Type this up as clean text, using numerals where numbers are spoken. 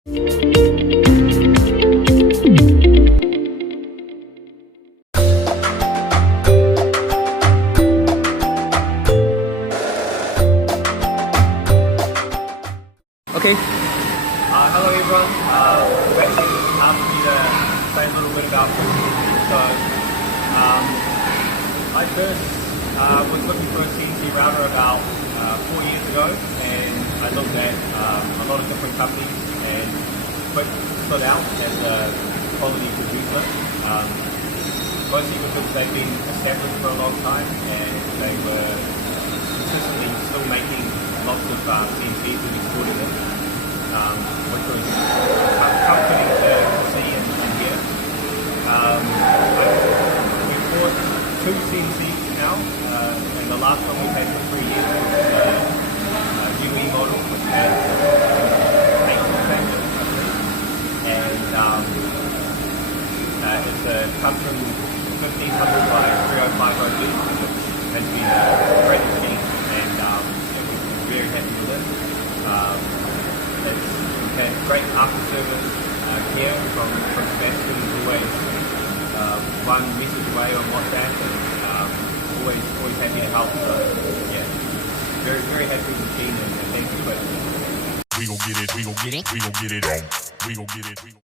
Okay. Hello everyone. Actually asked me to say a little bit about food. So I first was looking for a CNC router about 4 years ago, and I looked at a lot of different companies and stood out as a quality producer. Mostly because they've been established for a long time and they were consistently still making lots of CNCs and exporting them, which was comforting to see and hear. We've bought 2 CNCs now, and the last one we've had for 3 years was the UE model, which has 8 contactors, I believe. And it's a custom 1500 by 305 OD, which has been a great machine, and we're very happy with it. We've had great after-service care from Sebastian. He's always one message away on WhatsApp, and always happy to help. So yeah, very happy with the machine, and thank you. We gon' get it, we gon' get it, we gon' get it on. We gon' get it, we gon'